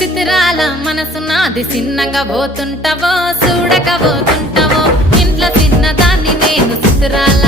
చిత్రాల మనసు నాది చిన్నగా పోతుంటావో చూడక పోతుంటావో ఇంట్లో చిన్నదాన్ని నేను చిత్రాల